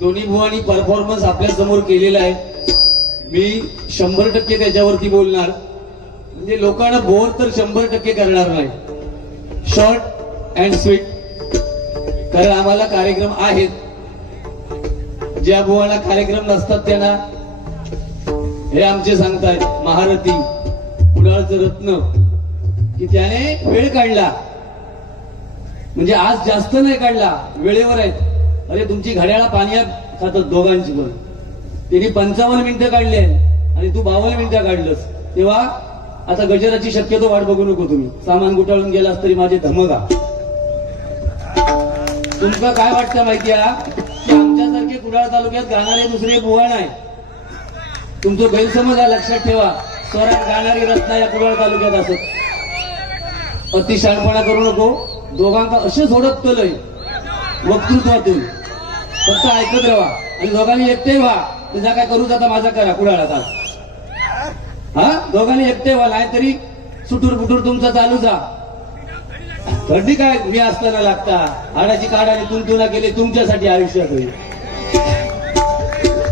दोन्ही बुवांनी परफॉर्मन्स आपल्या समोर केलेला आहे. मी 100% त्याच्यावरती बोलणार. म्हणजे लोकांना बोर तर 100% करणार नाही. शॉर्ट अँड स्वीट, कारण आम्हाला कार्यक्रम आहेत. ज्या बुवाला कार्यक्रम नसतात त्यांना हे आमचे सांगतायत महारथी कुडाळचं रत्न की त्याने वेळ काढला. म्हणजे आज जास्त नाही काढला, वेळेवर आहेत. अरे तुमची घड्याळा पाण्यात खातात दोघांची पण. त्यांनी 55 मिनिटं काढले आणि तू 52 मिनिटं काढलंस. तेव्हा आता गजराची शक्यतो वाट बघू नको तुम्ही. सामान गुटाळून गेलास तरी माझे धमका. तुमचं काय वाटतं माहिती आहे की आमच्यासारखे कुडाळ तालुक्यात गाणारे दुसरे बुवा नाही. तुमचं गैरसमज आहे, लक्षात ठेवा. स्वरात गाणारी रत्ना या कुडाळ तालुक्यात असत. अति शहाणपणा करू नको. दोघांका असे झोडपतलंय वक्तृत्वातून. फक्त ऐकत राहा आणि दोघांनी एकटे व्हा. तुझा काय करू जाता माझा करा कुडाळात. हा, दोघांनी एकटे व्हा, नाहीतरी सुटूर बुटूर तुमचा चालू जा. थंडी काय मी असताना लागता. हाडाची काढ आणि तुंतुना केली तुमच्यासाठी आयुष्यात होईल.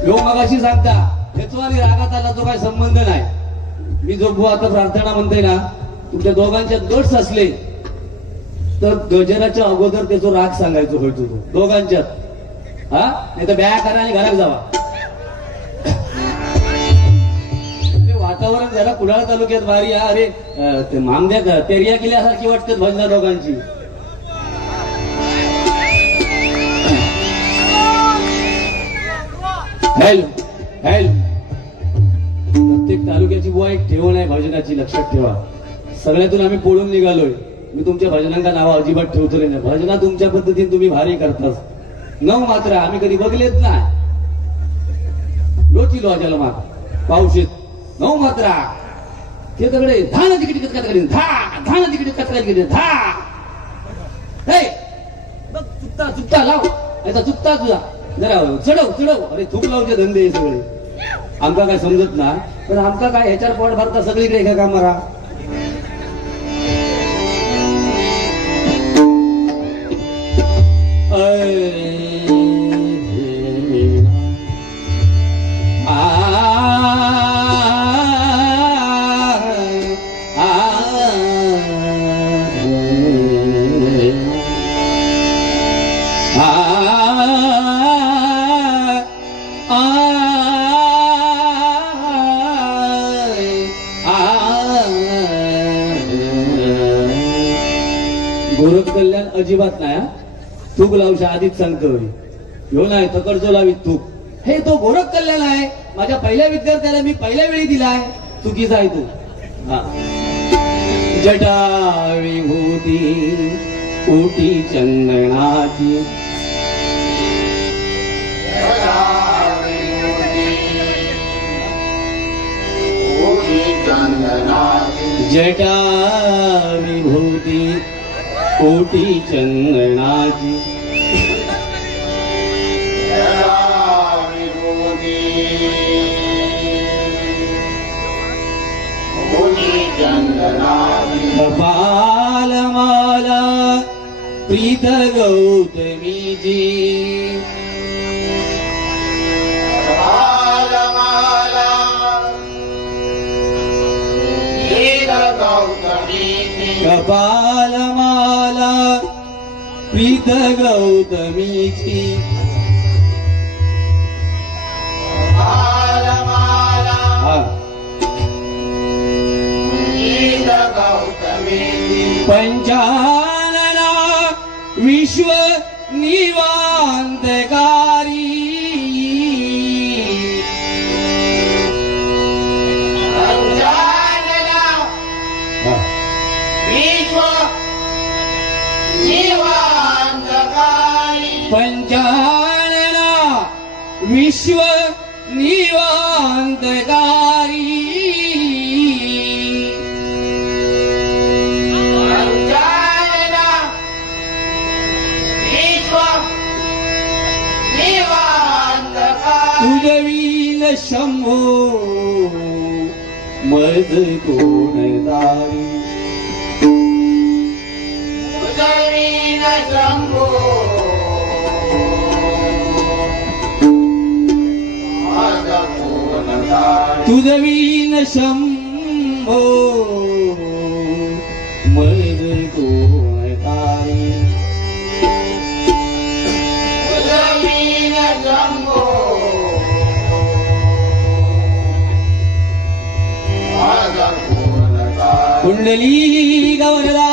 लोक मगाशी सांगता हेचो आणि रागात आला तो काय संबंध नाही. मी जो बुवा आता प्रार्थना म्हणते ना, तुमच्या दोघांच्या दोष असले तर गजराच्या अगोदर त्याचा राग सांगायचो होतो तो दोघांच्यात. हा, नाही तर बॅग करा आणि घरात जावा. वातावरण जरा कुडाळ तालुक्यात भारी. अरे ते मामद्या तेरिया केल्यासारखी वाटतात भजना दोघांची. Hello hello. प्रत्येक तालुक्याची बुवा एक ठेवण आहे भजनाची, लक्षात ठेवा. सगळ्यातून आम्ही पळून निघालोय. मी तुमच्या भजनांका नाव अजिबात ठेवतो नाही. भजना तुमच्या पद्धतीने तुम्ही भारी करतास. 9 मात्रा आम्ही कधी बघलेत नाही. लोची लोजाला माग पाऊशेत 9 मात्रा. ते सगळे धान तिकीट कचकाली धा, धान तिकीट कचकाली धा. हे बघ चुकता चुकता लाव, याचा चुकता तुझा जरा चढव चढव. अरे थूक लावचे धंदे हे सगळे. आमका काय समजत ना, पण आमका काय ह्याच्यावर पोट भरता सगळीकडे एका काम मारा. गोरख कल्याण अजिबात नाही. थूक लावशा आधीच सांगतोय. ह्यो नाही थकडचो लावीत थूक. हे तो गोरख कल्याण आहे. माझ्या पहिल्या विद्यार्थ्याला मी पहिल्या वेळी दिलाय. चुकीचा आहे तू. हा, जटा विभूती कोटी चंदनाची. जटा विभूती कोटी चंदनाची. कपाल माला प्रीत गौतमीजी. कपाल माला प्रीत गौतमीजी. कपाल माला प्रीत गौतमीची. कपाल माला प्रीत गौतमीची. पंचानना विश्व निवांतकारी. पंचानना विश्व निवांतकारी. पंचानना विश्व निवांतकारी. पंचानना विश्व निवांतकारी. तुझवीन शंभो मज कोणदारी. तुझवीन शंभो तुझवीन शंभो मज कोण काय तुझवीन शंभो माझा कोण काय कुंडली गवरला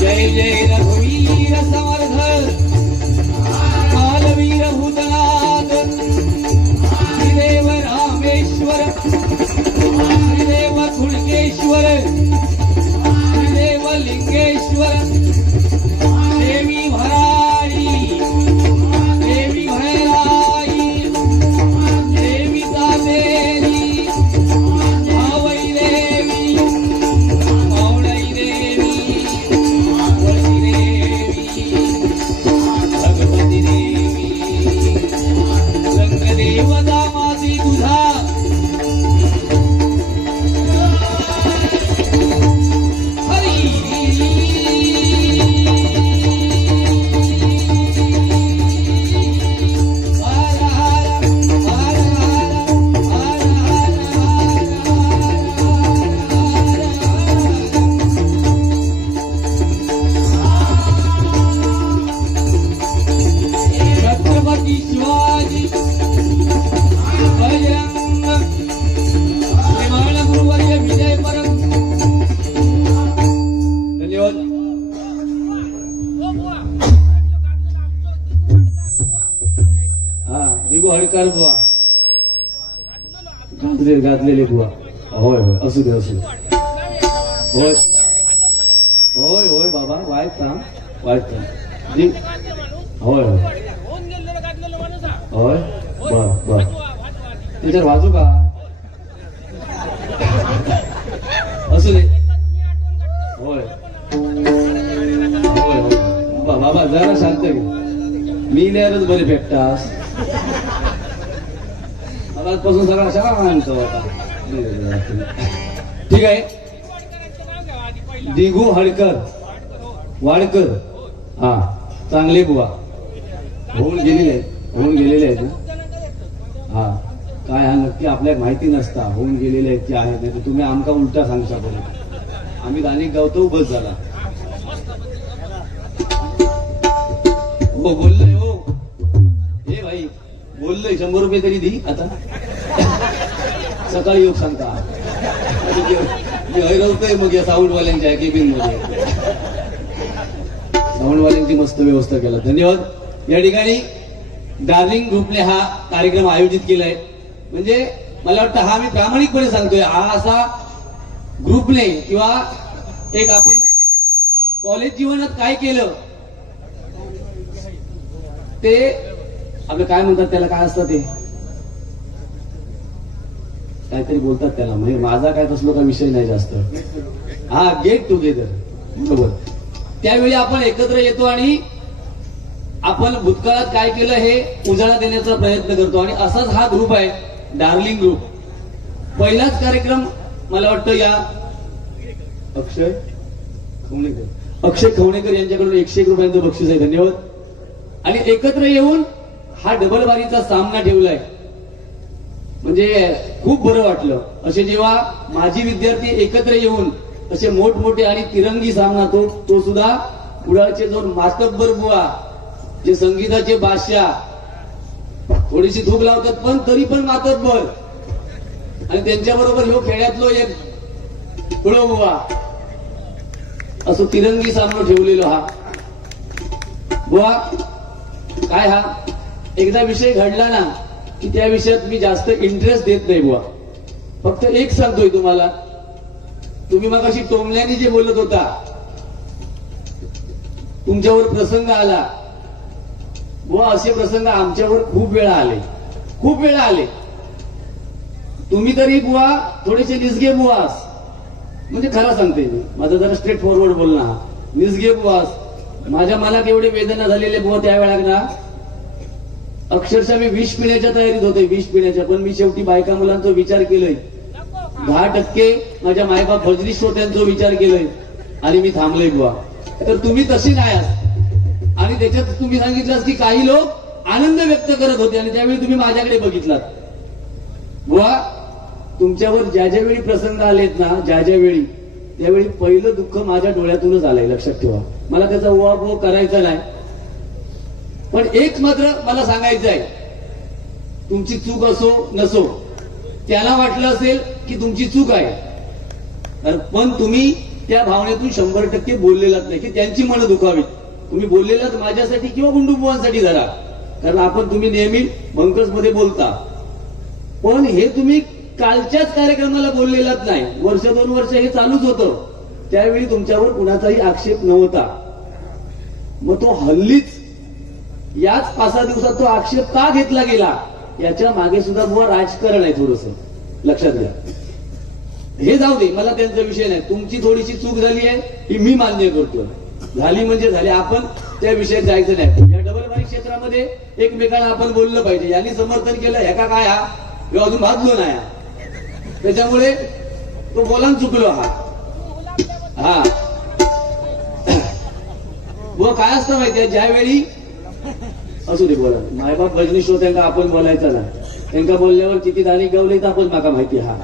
जय जय रघुवीर समर्थ कालवीर भूतनाथ श्रीदेव रामेश्वर श्रीदेव खुडकेश्वर श्रीदेव लिंगेश्वर देवी भराई देवी भैराई देवी कावेरी भावई देवी पावडई देवी भगवती देवी रंगदेवता माझी तुझा हरी हर हर हर हर छत्रपती शिवाजी बजरंग श्रीमान गुरुवर्य विजय परम धन्यवाद. हा दिगू हडकार बुवा घातलेले बुवा होय होय असू दे होय होय होय बाबा वाईट होय होय होय बर बर त्याच्यावर वाजू का असू दे होय होय होय बाबा जरा शांत घे मी नेरच बरे भेटतास आजपासून सगळा शाळा आणतो आता ठीक आहे. दिगू हडकर वाडकर हा चांगले बुवा होऊन गेलेले आहेत ना हा काय हा नक्की आपल्याला माहिती नसता होऊन गेलेले आहेत की आहेत नाही तर तुम्ही आमका उलटा सांगता बरं आम्ही गाणी गावतो बस झाला हो बोललोय हो हे भाई बोललोय 100 रुपये तरी दी आता सकाळी योग सांगता मी हैरवतोय मग या साऊंडवाल्यांच्या केबिन मध्ये साऊंडवाल्यांची मस्त व्यवस्था केला धन्यवाद. या ठिकाणी डार्लिंग ग्रुपने हा कार्यक्रम आयोजित केलाय म्हणजे मला वाटतं हा मी प्रामाणिकपणे सांगतोय हा असा ग्रुपने किंवा एक आपण कॉलेज जीवनात काय केलं ते आपलं काय म्हणतात त्याला काय असतं ते काहीतरी बोलतात त्याला म्हणजे माझा काय तसलो का विषय नाही जास्त हा गेट टुगेदर बरोबर त्यावेळी आपण एकत्र येतो आणि आपण भूतकाळात काय केलं हे उजाळा देण्याचा प्रयत्न करतो आणि असाच हा ग्रुप आहे डार्लिंग ग्रुप. पहिलाच कार्यक्रम मला वाटतं या अक्षय खवणेकर यांच्याकडून 101 रुपयांचं बक्षीस आहे धन्यवाद. आणि एकत्र येऊन हा डबल बारीचा सामना ठेवलाय म्हणजे खूप बरं वाटलं. असे जेव्हा माजी विद्यार्थी एकत्र येऊन असे मोठमोठे आणि तिरंगी सामना तो सुद्धा कुडाळचे जो मातब्बर बुवा जे संगीताचे बादशाह थोडीशी धूक लावतात पण तरी पण मातब्बर आणि त्यांच्याबरोबर ह्यो खेड्यातलो एक कुळो बुवा असं तिरंगी सामना ठेवलेलो हा बुवा. काय हा एकदा विषय घडला ना की त्या विषयात मी जास्त इंटरेस्ट देत नाही बुवा. फक्त एक सांगतोय तुम्हाला तुम्ही मग अशी टोमल्याने जे बोलत होता तुमच्यावर प्रसंग आला बुवा, असे प्रसंग आमच्यावर खूप वेळा आले, खूप वेळा आले. तुम्ही तरी बुवा थोडेसे निसगे बुवास, म्हणजे खरा सांगते मी, माझं जरा स्ट्रेट फॉरवर्ड बोलणं, निसगे बुवास. माझ्या मनात एवढे वेदना झालेले बुवा त्यावेळा ना, अक्षरशः मी विष पिण्याच्या तयारीत होते, विष पिण्याच्या. पण मी शेवटी बायका मुलांचा विचार केलोय, 10% माझ्या मायबाप भजनी श्रोत्यांचा विचार केलोय आणि मी थांबलोय बुवा. तर तुम्ही तशी नाही आहात. आणि त्याच्यात तुम्ही सांगितलं की काही लोक आनंद व्यक्त करत होते आणि त्यावेळी तुम्ही माझ्याकडे बघितलात बुवा. तुमच्यावर ज्या ज्या वेळी प्रसंग आलेत ना, ज्या ज्या वेळी, त्यावेळी पहिलं दुःख माझ्या डोळ्यातूनच आलंय, लक्षात ठेवा. मला त्याचा उहापोह करायचा नाही, पण एक मात्र मला सांगायचं आहे, तुमची चूक असो नसो, त्याला वाटलं असेल की तुमची चूक आहे, पण तुम्ही त्या भावनेतून 100% बोललेलाच नाही की त्यांची मनं दुखावीत. तुम्ही बोललेलाच माझ्यासाठी किंवा गुंडूबुवांसाठी धरा, कारण आपण तुम्ही नेहमी बंकर्स मध्ये बोलता. पण हे तुम्ही कालच्याच कार्यक्रमाला बोललेलाच नाही, वर्ष 2 वर्ष हे चालूच होतं. त्यावेळी तुमच्यावर कुणाचाही आक्षेप नव्हता. मग तो हल्लीच याच 5-6 दिवसात तो आक्षेप का घेतला गेला, याच्या मागे सुद्धा बुवा राजकारण आहे थोडस, लक्षात घ्या. हे जाऊ दे, मला त्यांचा विषय नाही. तुमची थोडीशी चूक झाली आहे ही मी मान्य करतो, झाली म्हणजे झाली, आपण त्या विषयात जायचं नाही. या डबल बारी क्षेत्रामध्ये एकमेकांना आपण बोललं पाहिजे. यांनी समर्थन केलं, ह्या काय हा किंवा अजून भाजलो नाही, त्याच्यामुळे तो बोलान चुकलो. हा व काय असतं माहितीये, ज्यावेळी असू दे बोला, मायबाप भजनी श्रोत्यांना आपण बोलायचं ना, त्यांना बोलल्यावर किती दाणी गावले तर आपण माका माहिती. हा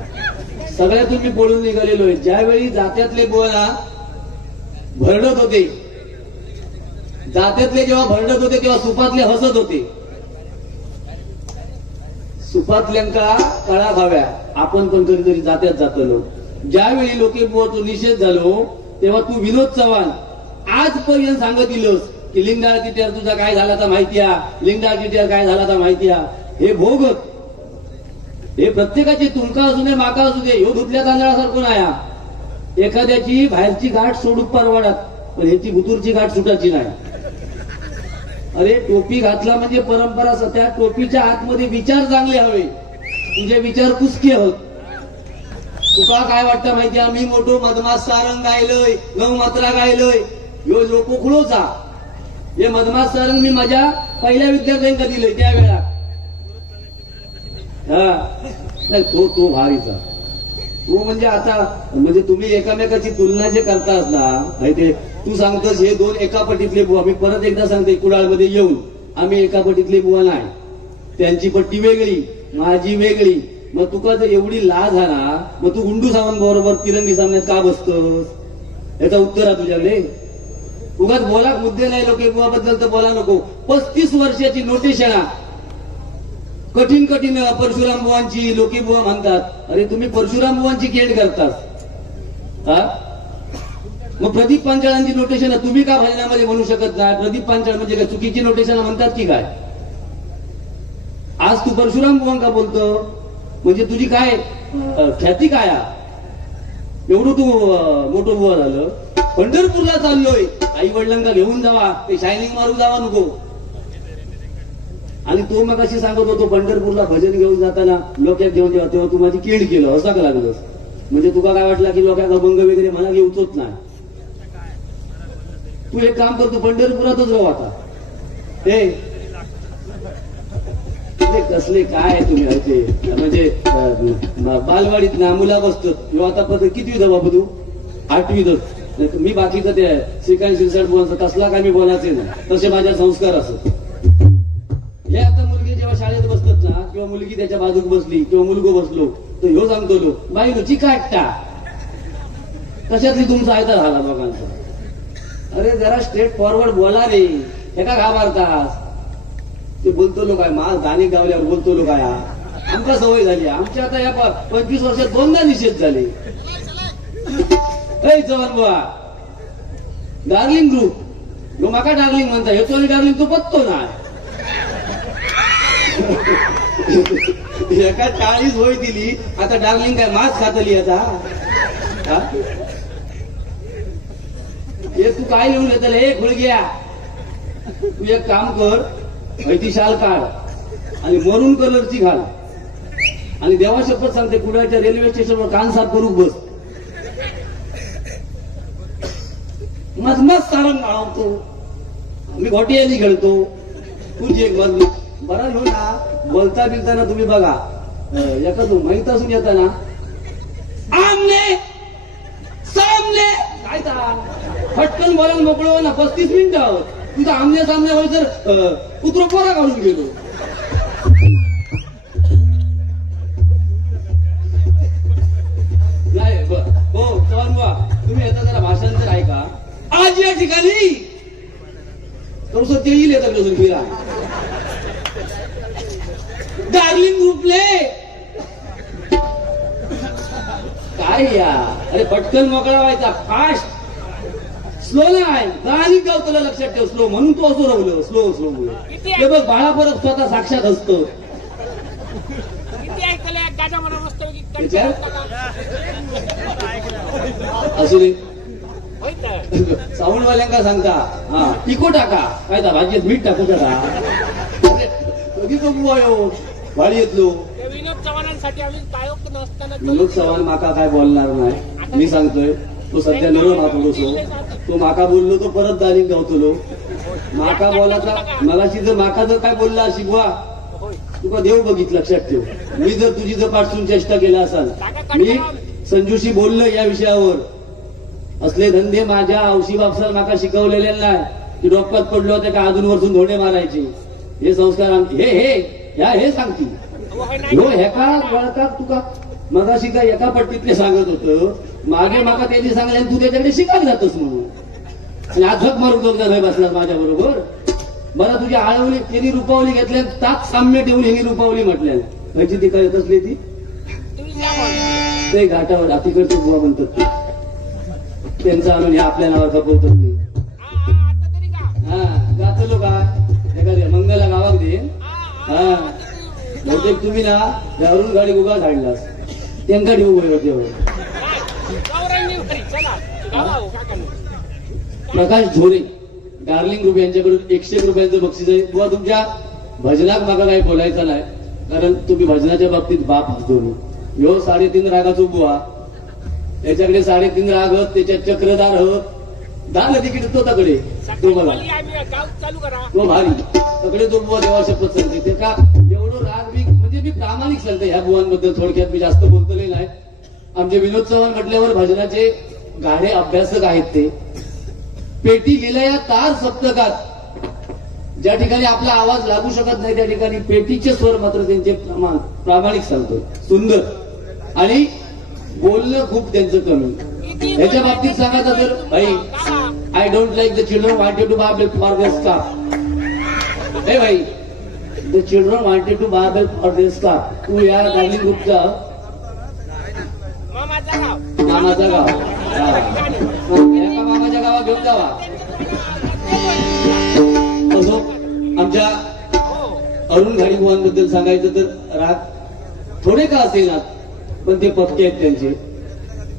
सगळ्यातून मी बोलून निघालेलो आहे. ज्यावेळी जात्यातले बोला भरडत होते, जात्यातले जेव्हा भरडत होते तेव्हा सुपातले हसत होते. सुपातल्यांका कळा खाव्या, आपण पण कधीतरी जात्यात जातलो. ज्यावेळी लोके बुवाचो निषेध झालो तेव्हा तू विनोद चव्हाण आजपर्यंत सांगत दिलोस की लिंगडाळ टिट्यार तुझा काय झाला तर माहितीया, लिंगडाळ टिट्यार काय झाला तर माहितीया. हे भोगत, हे प्रत्येकाचे, तुमका असू दे माका असू दे, ह्यो धुतल्या तांदळासारखं नाही. एखाद्याची बाहेरची गाठ सोडून परवाडात, पण ह्याची भुतूरची गाठ सुटायची नाही. अरे टोपी घातला म्हणजे परंपरा, त्या टोपीच्या आतमध्ये विचार चांगले हवे, तुझे विचार कुसके होत. तुका काय वाटतं माहितीये, मी मोठो मधमास सारंग गायलोय, 9 मात्रा गायलोय, ह्यो लोकोखुळोचा. हे मधमास सारंग मी माझ्या पहिल्या विद्यार्थ्यांका दिलंय त्यावेळा. नाही तो भारीचा, तो म्हणजे आता, म्हणजे तुम्ही एकामेकाची तुलना जे करतास ना, ते तू सांगतोस हे 2 एका पट्टीतले बुवा. मी परत एकदा सांगते, कुडाळमध्ये येऊन आम्ही एका पट्टीतले बुवा नाही, त्यांची पट्टी वेगळी, माझी वेगळी. मग तुका जर एवढी लाज हा ना, मग तू गुंडू सावंत बरोबर तिरंगी सामन्यात का बसतोस, याचा उत्तर आहे तुझ्याकडे. उगाच बोला, मुद्दे नाही लोके बुवाबद्दल तर बोला नको. 35 वर्षाची नोटीस कठीण कठीण परशुराम बुवांची लोके बुवा म्हणतात. अरे तुम्ही परशुराम बुवांची खेळ करतास, हा? मग प्रदीप पांचाळांची नोटेशन तुम्ही का भजनामध्ये म्हणू शकत नाही? प्रदीप पांचाळ म्हणजे काय चुकीची नोटेशन म्हणतात की काय? आज तू परशुराम बुवांका बोलतो म्हणजे तुझी काय ख्याती काय? एवढं तू मोठं बुवा झालं. पंढरपूरला चाललोय, आई वडिलांना घेऊन जावा, ते शायनिंग मारून जावा नको. आणि तो मग अशी सांगत होतो, पंढरपूरला भजन घेऊन जाताना लोक्यात घेऊन जेव्हा, तेव्हा तू माझी कीड केलं असं का लागलं? म्हणजे तुका काय वाटलं की लोकांना भंग वगैरे मला घेऊचोच नाही. तू एक काम करतो, पंढरपुरातच राहू आता. हे कसले काय तुम्ही ते, म्हणजे बालवाडीत ना मुला बसतो. आता पद किती बाबा तू? 8वीतच. मी बाकीचं ते श्रीकांत शिरसाट बोलायचं तसला काय मी बोलायचे नाही, तसे माझ्या संस्कार असत. हे आता मुलगी जेव्हा शाळेत बसतात ना, किंवा मुलगी त्याच्या बाजूक बसली किंवा मुलगो बसलो, तर ह्यो सांगतो लो बाई नो चिकाटा, तशातली तुमचा आयता झाला दोघांचा. अरे जरा स्ट्रेट फॉरवर्ड बोला रे, हे का घाबरतास? ते बोलतो लो काय, माझ दाणी गावल्यावर बोलतो लो काय, आमका सवय झाली. आमच्या आता या 25 वर्षात 2दा निषेध झाले. चव्हाण बुवा, डार्लिंग ग्रुप, लो माका डार्लिंग म्हणता, ह्याचो आणि डार्लिंग तो पत्तो ना. एका 40 होय दिली, आता डार्लिंग काय मास खातली आता. हे तू काय लिहून येतल हे खुळग्या, तू एक काम कर, ती शाल काढ आणि मरून कलरची घाल आणि देवा शपथ सांगते कुडाळच्या रेल्वे स्टेशनवर कान साफ करू बस. मस्त सारंग गाळवतो, मी घोटियाली खेळतो, तुझी एक मजली बरा घेऊ ना. बोलता बिलताना तुम्ही बघा, एका तू माहित असून येताना आमने सामने काय फटकन बोलायला मोकळं ना 35 मिनिटं तुझं आमने सामने होय तर कुत्र पोरा घालून गेलो. नाही हो चव्हाण बुवा, तुम्ही येता जरा भाषांतर ऐका. आज या ठिकाणी थोडस ते येईल येतात अजून फिरा डार्लिंग ग्रुपले काय या. अरे पटकन मोकळा व्हायचा, फास्ट, स्लो नाही. गाणी गावतला लक्षात ठेव, स्लो म्हणून तू असं रवलं स्लो स्लो हे बघ. बाळा परत स्वतः साक्षात असतं. असू दे साऊंडवाल्यांका सांगता हा तिको टाका काय भाजीत मीठ टाकू टाका. कधी तो बुवा येऊ वाडी येतलो. विनोद चव्हाणांसाठी आम्ही पायोग नसताना विनोद चव्हाण माका काय बोलणार नाही, मी सांगतोय. तो सध्या नरम हातलो, तो माका बोललो तो परत दारिंग गावतलो. माका बोलाचा मगाशी जर माका जर काय बोलला शिकवा तुका देव बघित लक्षात ठेव. मी जर तुझी जर पाठसून चेष्टा केला असाल, मी संजूशी बोललो या विषयावर. असले धंदे माझ्या औशी बापसाला माका शिकवलेले नाही की डोक्यात पडलो होते का अजून वरतून धोंडे मारायचे. हे संस्कार हे सांगतील हो ह्याका वळका तुका. मगाशी का एका पट्टीतले सांगत होतं, मागे माका त्यांनी सांगले तू त्याच्याकडे शिकायला जातोस म्हणून. आणि आधक मारून नाही बसला माझ्या बरोबर. मला तुझी आळवली त्यांनी रुपावली घेतल्या, ताच साम्य ठेवून ह्यांनी रुपावली म्हटल्या. ह्याची ती काय येत असली ती ते घाटावर अतिकडचे बुवा म्हणतात ते. त्यांचं आणून हे आपल्या नावावर खपवतात ते. हा गातलो काय एखाद्या मंगला गावात दे. हा बहुतेक तुम्ही ना त्यावरून गाडी उगा झाडलास त्यांना ठेवू तेवढं. प्रकाश झोरे डार्लिंग ग्रुप यांच्याकडून 101 रुपयांचं बक्षीस आहे. बुवा तुमच्या भजनात मागा काही बोलायचं नाही, कारण तुम्ही भजनाच्या बाबतीत बाप असतो. ह्यो 3.5 रागाचो बुवा, त्याच्याकडे 3.5 राग त्याच्यात चक्रधार दाल तिकीट तो तकडे तो बघा तो भारी तकडे तो बुवा देवा शपथ सांगते. ते का एवढं राग मी म्हणजे मी प्रामाणिक सांगते ह्या बुवांबद्दल. थोडक्यात मी जास्त बोलतले नाही. आमचे विनोद चव्हाण म्हटल्यावर भजनाचे गाणे अभ्यासक आहेत. ते पेटी लिलया तार सप्तकात ज्या ठिकाणी आपला आवाज लागू शकत नाही त्या ठिकाणी पेटीचे स्वर मात्र त्यांचे प्रामाणिक सांगतो. सुंदर आणि बोलणं खूप त्यांचं कमी. याच्या बाबतीत सांगायचं तर भाई I don't like the children wanted to barbel for their scarf. हे भाई the children wanted to barbel for their scarf. तू या डार्लिंग ग्रुपचा मामाचा गाव एका मामाच्या गावात घेऊन जावा. असो आमच्या अरुण घाडीबुवांबद्दल सांगायचं तर राग थोडे का असेल ना पण ते पक्के आहेत त्यांचे.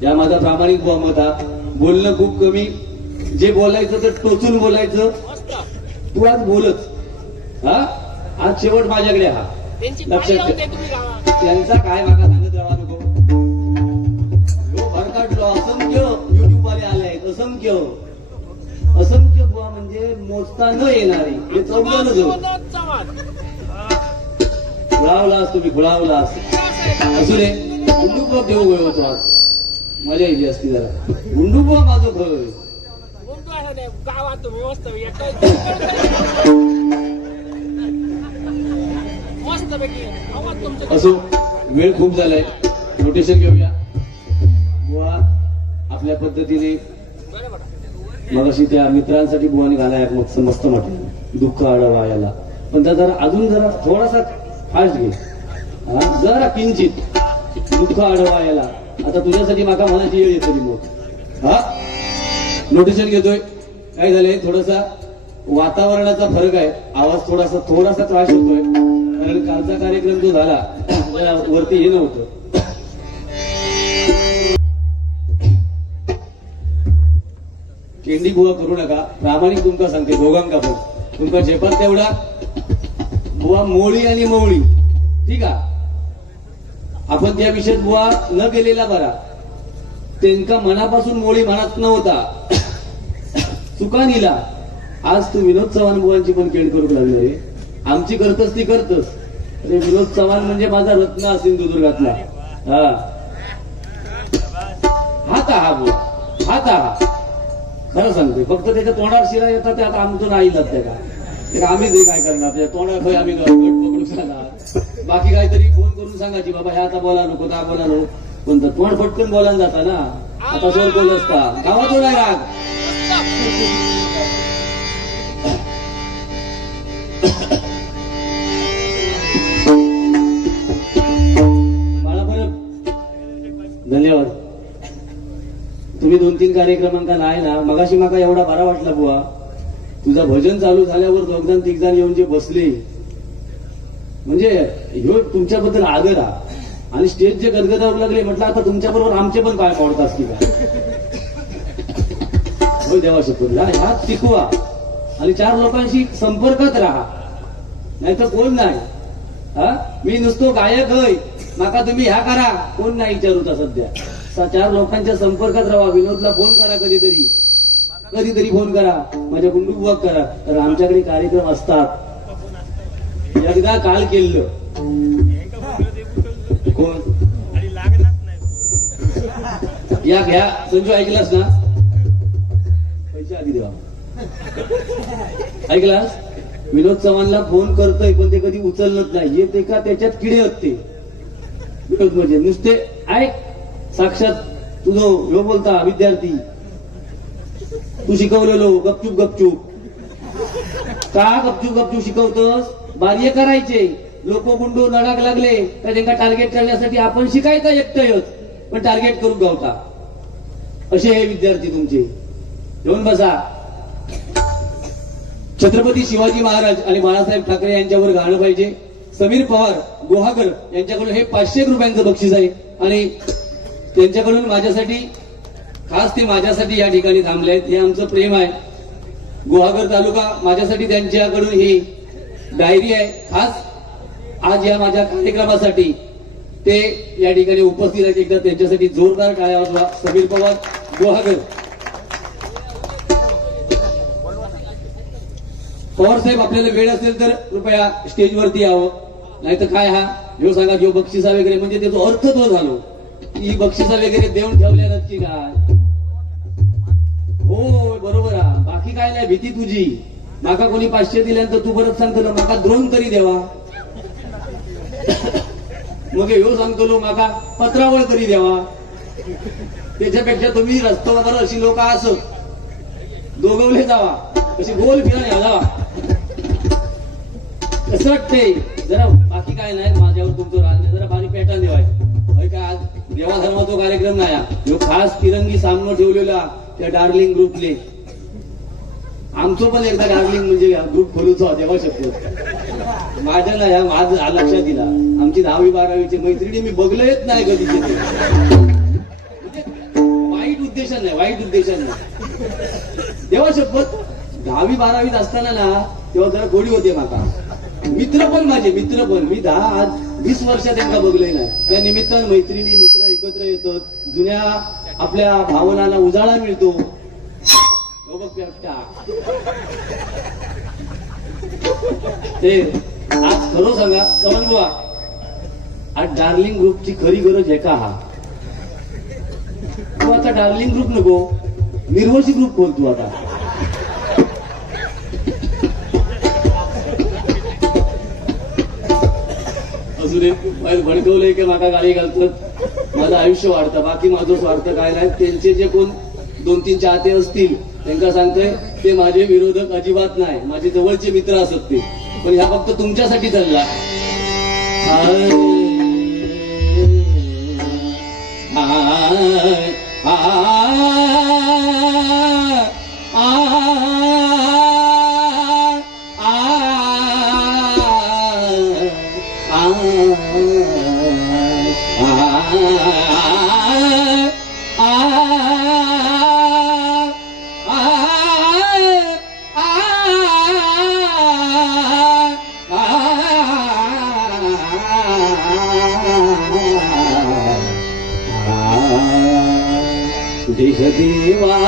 या माझा प्रामाणिक बुवा मत हा. बोलणं खूप कमी, जे बोलायचं तर टोचून बोलायचं. तू आज बोलच हा आज शेवट माझ्याकडे हा लक्षात ठेव. त्यांचा काय मागा सांगत राहा नको. भरकाटलो असंख्य युट्यूब वाले आले आहेत, असंख्य बुवा म्हणजे मोजता न येणारे. हे चौघांना जाऊ खुळावलास तुम्ही खुळावलास. असू दे गुंडूबुवा देऊ गयो होतो आज मजा येईल असती जरा. गुंडूबुवा माझं घर गावात मस्त असो. वेळ खूप झालाय, रोटेशन घेऊया. बुवा आपल्या पद्धतीने मगाशी त्या मित्रांसाठी बुवाने गाणं एक मस्त म्हटलं दुःख आढावा याला. पण त्या जरा अजून जरा थोडासा फास्ट घे हा जरा किंचित दुःख आढावा याला. आता तुझ्यासाठी माका मनाची येळ येते मग हा नोटेशन घेतोय. काय झालंय थोडासा वातावरणाचा फरक आहे, आवाज थोडासा त्रास होतोय कारण कालचा कार्यक्रम जो झाला वरती हे नव्हतं. केंडी बुवा करू नका. प्रामाणिक तुमका सांगते दोघांका पण तुमका झेपत तेवढा बुवा मोळी आणि मवळी ठीक आहे. आपण त्या विषयात बुवा न गेलेला बरा. त्यांका मनापासून मोळी म्हणत नव्हता चुका निला. आज तू विनोद चव्हाण बुवांची पण केळ करू लागले रे. आमची करतस ती करतस. अरे विनोद चव्हाण म्हणजे माझा रत्न हा सिंधुदुर्गातला. हा हाता हा बुवा हाता हा खरं सांगते. फक्त त्याच्या तोंडावर शिरा येतात ते आता आमचं नाही जात त्या का आम्ही काय करणार त्याच्या तोंडात आम्ही गट पकडून सांगणार. बाकी काहीतरी फोन करून सांगायची बाबा ह्या आता बोला नको त्या बोला नको. पण तोंड फटकन बोलायला जाता ना. आता स्वर बोल असता गावातो नाही राग. मला बरं धन्यवाद. तुम्ही 2-3 कार्यक्रमांका नाही ना. मगाशी माका एवढा बरा वाटला बुवा. तुझा भजन चालू झाल्यावर 2-3 जण येऊन जे बसले म्हणजे ह्यो तुमच्याबद्दल आदर हा. आणि स्टेज जे गदगदावू लागले म्हटलं आता तुमच्या बरोबर आमचे पण काय पावडतात की काय. होय देवा शपथ ह्यात शिकवा आणि 4 लोकांशी संपर्कात राहा. नाहीतर कोण नाही. हा मी नुसतो गायक होय माका तुम्ही ह्या करा कोण नाही विचारूचा सध्या. 4 लोकांच्या संपर्कात राहा. विनोदला फोन करा कधीतरी फोन करा. माझ्या गुंडू बुवाक करा. तर आमच्याकडे कार्यक्रम असतात. एकदा काल केलं कोण या घ्या संजू ऐकलास ना. पैसे आधी देवा. ऐकलास विनोद चव्हाणला फोन करतोय पण ते कधी उचलत नाही. येते का त्याच्यात किडे असते विनोद म्हणजे नुसते ऐक. साक्षात तुझो ह्यो बोलता विद्यार्थी तू शिकवलेलो गपचूप का गपचूप शिकवतोस. बाह्य करायचे लोक गुंडू नडाक लागले तर त्यांना टार्गेट करण्यासाठी आपण शिकायचं एकटंच पण टार्गेट करून गावता. असे हे विद्यार्थी तुमचे. येऊन बसा. छत्रपती शिवाजी महाराज आणि बाळासाहेब ठाकरे यांच्यावर गाणं पाहिजे. समीर पवार गुहागर यांच्याकडून हे 500 रुपयांचं बक्षीस आहे. आणि त्यांच्याकडून माझ्यासाठी खास ते माझ्यासाठी या ठिकाणी थांबले आहेत. हे आमचं प्रेम आहे. गुहागर तालुका माझ्यासाठी त्यांच्याकडून ही डायरी आहे खास आज या माझ्या कार्यक्रमासाठी ते या ठिकाणी उपस्थित आहेत. एकदा त्यांच्यासाठी जोरदार टाळ्या वाजवा. समीर पवार गुहागर. पवार साहेब आपल्याला वेळ असेल तर कृपया स्टेजवरती यावं. नाहीतर काय हा ह्यो सांगा जो बक्षिसा वगैरे म्हणजे त्याचा अर्थ तो झालो की बक्षिसा वगैरे देऊन ठेवल्या नक्की काय. हो बरोबर हा. बाकी काय नाही भीती तुझी. माका कोणी 500 दिल्यानंतर तू परत सांगतो माका द्रोण तरी देवा. मग ह्यो सांगतो माका पत्रावळ तरी द्यावा. त्याच्यापेक्षा तुम्ही रस्त्यावर अशी लोक असत दोघवले जावा अशी गोल फिरा जावा. कसं वाटते जरा बाकी काय नाही. माझ्यावर तुमचं राज नाही. जरा पाणी पेटा देवाय काय आज देवा धर्माचा कार्यक्रम नाही. ह्यो खास तिरंगी सामना ठेवलेला त्या डार्लिंग ग्रुपले. आमचं पण एकदा डार्लिंग म्हणजे ग्रुप खोलूचा देवा शब्द माझ्या ना ह्या माझ लक्षात दिला. आमची 10वी-12वीची मैत्रिणी मी बघलं येत नाही कधी. वाईट उद्देशाने देवा शपथ 10वी-12वीत असताना ना तेव्हा जरा गोडी होते माका. मित्र पण मी 10-20 वर्ष त्यांना बघले नाही. त्या निमित्तानं मैत्रिणी मित्र एकत्र येतात. जुन्या आपल्या भावनांना उजाळा मिळतो. ते आज खरं सांगा चव्हाण बुवा आज डार्लिंग ग्रुपची खरी गरज आहे का. हा तू आता डार्लिंग ग्रुप नको निर्वशी ग्रुप खोल तू आता. अजून एक भडकवलंय की माका गाडी घालतात माझं आयुष्य वाढतं. बाकी माझं स्वार्थ काय नाही. त्यांचे जे कोण 2-3 चाहते असतील त्यांना सांगतोय ते माझे विरोधक अजिबात नाही. माझे जवळचे मित्र असत ते. पण ह्या फक्त तुमच्यासाठी चालला. देवा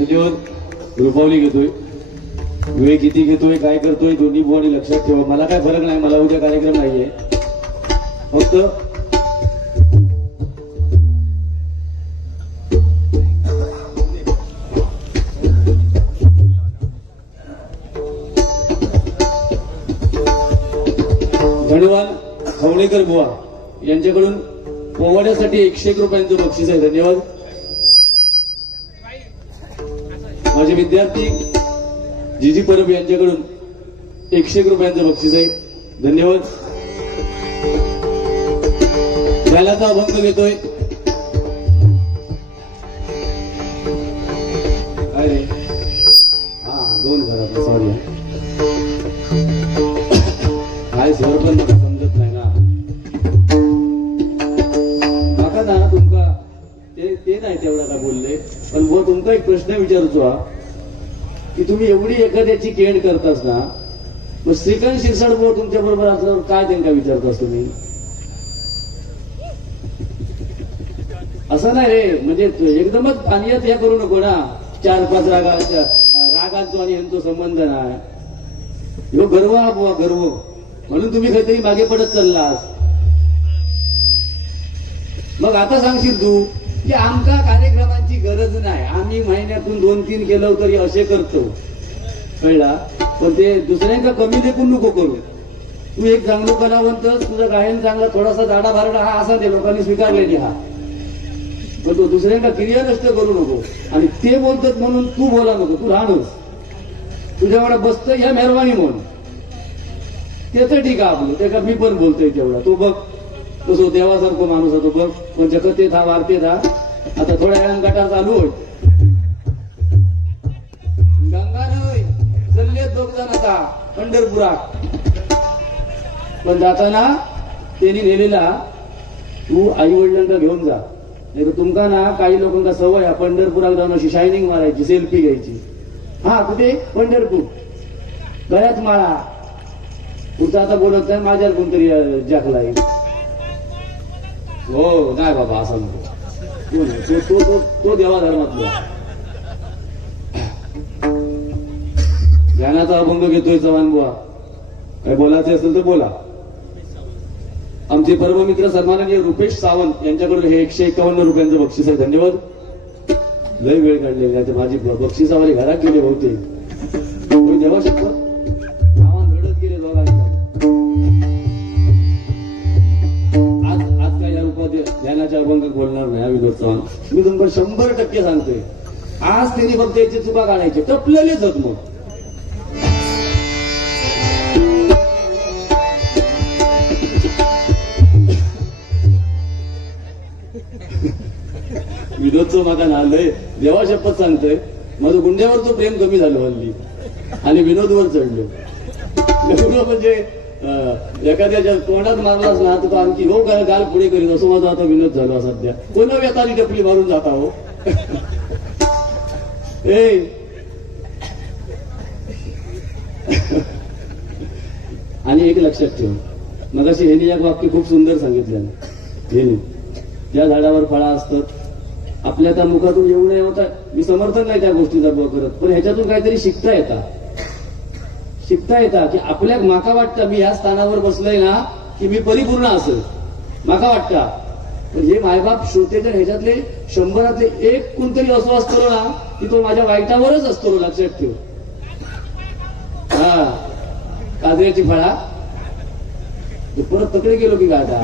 धन्यवाद. रुपावली घेतोय, वेळ किती घेतोय, काय करतोय, दोन्ही बुवानी लक्षात ठेवा. मला काय फरक नाही, मला उद्या कार्यक्रम नाहीये. फक्त धन्यवाद. खवणेकर बुवा यांच्याकडून पोवाड्यासाठी 101 रुपयांचं बक्षीस आहे. धन्यवाद. माझे विद्यार्थी जीजी परब यांच्याकडून 101 रुपयांचं बक्षीस आहे. धन्यवाद. बैलाचा अभंग घेतोय. अरे हा 2 घरात सॉरी. काय सर पण मला समजत नाही ना. काका ना तुमका ते नाही तेवढा काय बोलले, पण वो तुमका एक प्रश्न विचारतो हा, की तुम्ही एवढी एखाद्याची केंड करतास ना, मग श्रीकांत शिरसाट बुवा तुमच्या बरोबर असल्यावर काय त्यांना विचारतास तुम्ही? असं नाही रे, म्हणजे एकदमच पाण्यात हे करू नको ना. 4-5 रागांचो आणि यांचा संबंध नाही. ह्यो गर्व हा बुवा, गर्व. म्हणून तुम्ही काहीतरी मागे पडत चाललास. मग आता सांगशील तू की आमका कार्यक्रमांची गरज नाही, आम्ही महिन्यातून 2-3 केलं तरी असे करतो, कळला? पण ते दुसऱ्यांका कमी देखून नको करू. तू एक चांगलं कलावंत, तुझं गायन चांगला, थोडासा जाडा भारडा हा असा ते लोकांनी स्वीकारलेली हा, पण तो दुसऱ्यांका क्रिया नष्ट करू नको. आणि ते बोलतात म्हणून तू बोला नको. तू राहणच तुझ्याकडे बसतं ह्या मेहरबानी म्हणून, त्याचं ठीक आहे आपलं. ते का मी पण बोलतोय तेवढा. तू बघ कसो देवासारखं माणूस होतो बघ. पण जगते था वारते था. आता थोड्या वेळानं गटार चालू होय. गंगा नय चालले 2 जण आता पंढरपुरात. पण जाताना त्यांनी नेलेला तू आई वडिलांना घेऊन जा, नाही तर तुमका ना काही लोकांना सवय आहे पंढरपुरात जाऊन अशी शायनिंग मारायची, सेल्फी घ्यायची. हा कुठे? पंढरपूर. गळ्यात माळा. पुढचा आता बोलत नाही, माझ्यावर कोणतरी जाकलाय. हो नाही बाबा असा नको. तो देवा धर्मातला. ज्ञानाचा अभंग घेतोय चव्हाण बुवा. काय बोलायचं असेल तर बोला. आमचे परम मित्र सन्माननीय रुपेश सावंत यांच्याकडून हे 151 रुपयांचं बक्षीस आहे. धन्यवाद. लय वेळ काढलेली आहे. माझी बक्षिसावाली घरात गेले बहुतेक. देवा शपथ आव्हान रडत गेले दोघांनी. आज काय या रूपात ध्यानाच्या अभंग बोलणार नाही विनोद चव्हाण. मी तुमचं 100% सांगतोय. आज त्यांनी फक्त याची चुका काढायची, टपलेलेच होत. मग विनोदचं मागा नालय. देवा शपथ सांगतोय, माझं गुंड्यावरचं प्रेम कमी झालं हल्ली आणि विनोदवर चढलो. म्हणजे एखाद्याच्या तोंडात मारलाच ना तर तो आणखी हो काय गाल पुढे करीत, असं माझा आता विनोद झाला सध्या. कोणा व्यतानी टपली मारून जाता हो. आणि एक लक्षात ठेव, मगाशी ह्यानी एक वाक्य खूप सुंदर सांगितलं. ह्यानी ज्या झाडावर फळा असतात आपल्या त्या मुखातून येऊ नये होता. मी समर्थन नाही त्या गोष्टीचा करत, पण ह्याच्यातून काहीतरी शिकता येता की आपल्या माका वाटतं मी ह्या स्थानावर बसलोय ना की मी परिपूर्ण असेल माका वाटतं. पण हे मायबाप श्रोतेच्या ह्याच्यातले 100 एक कोणतरी असं असतो ना की तो माझ्या वाईटावरच असतो. लक्षात ठेव. हा काजऱ्याची फळा परत तकडे गेलो की गाडा.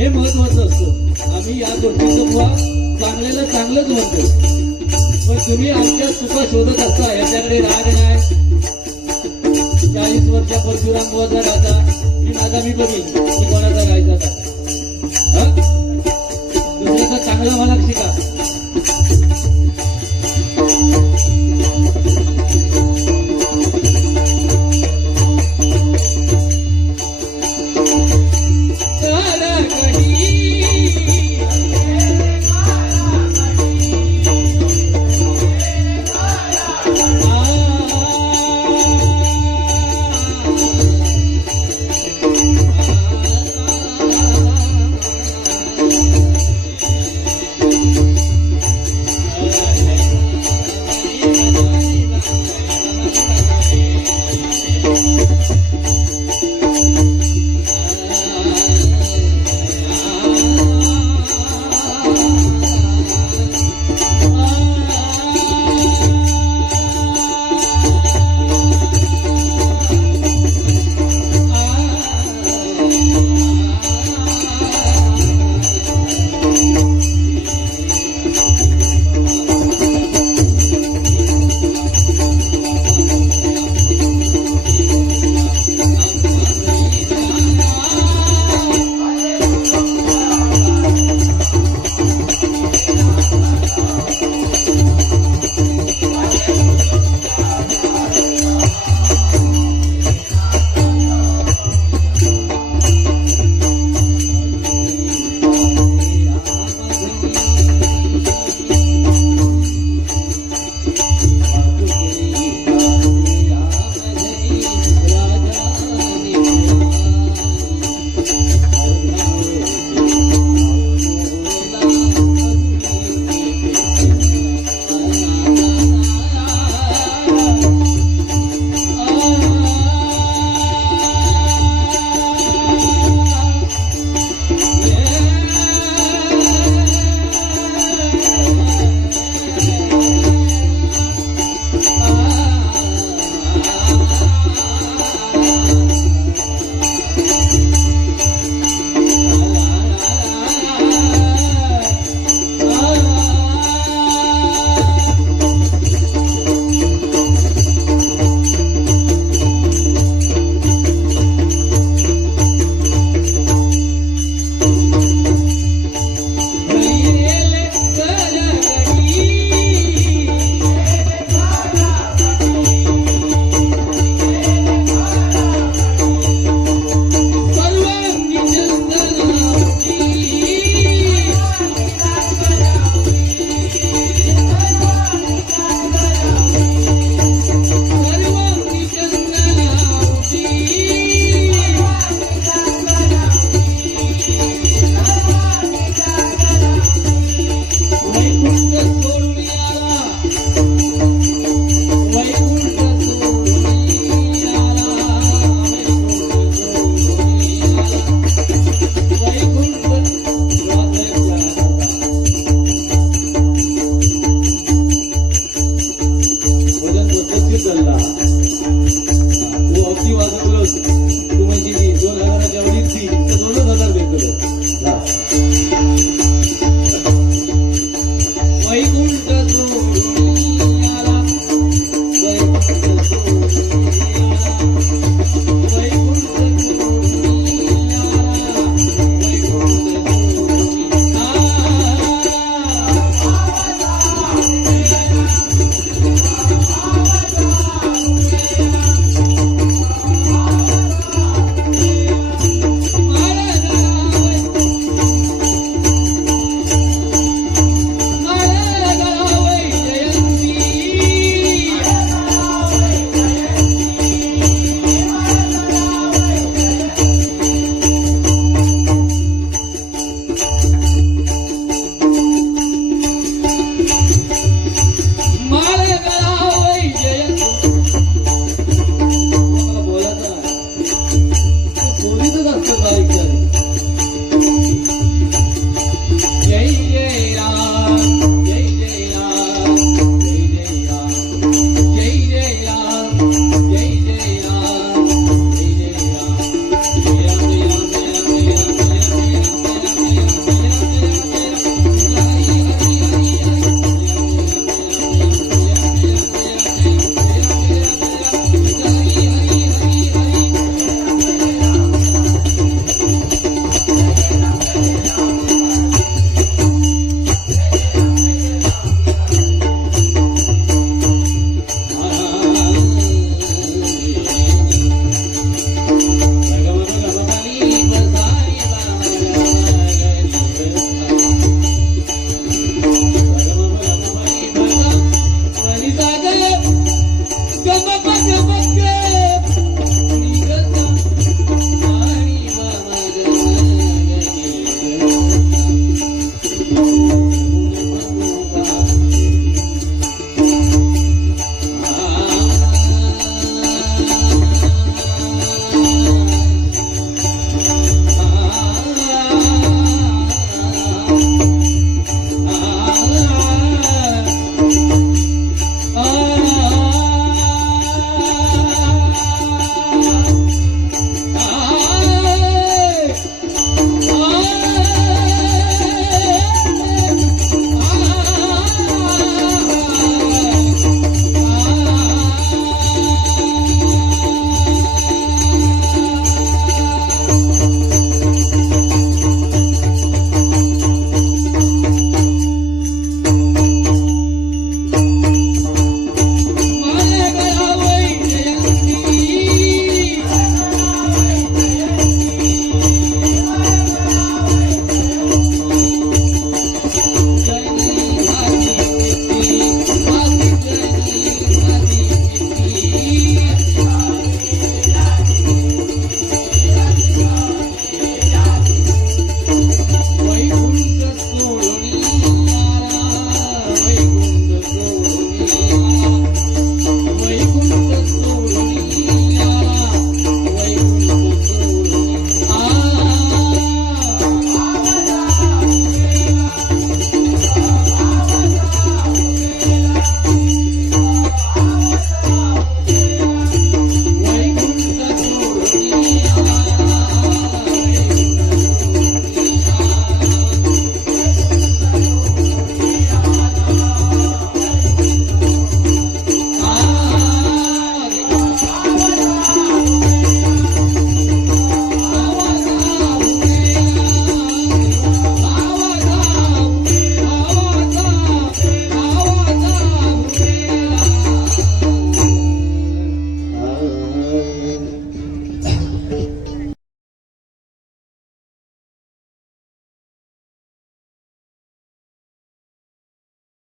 हे महत्वाचं असतं. आम्ही या गोष्टीचं बुवा चांगल्याला चांगलंच म्हणतो, पण तुम्ही आमच्या चुका शोधत असता. याच्याकडे राग नाही. 40 वर्षा परशुराम बुवाचा गाता मी माझा मी बघीन की कोणाचा गायचा काय.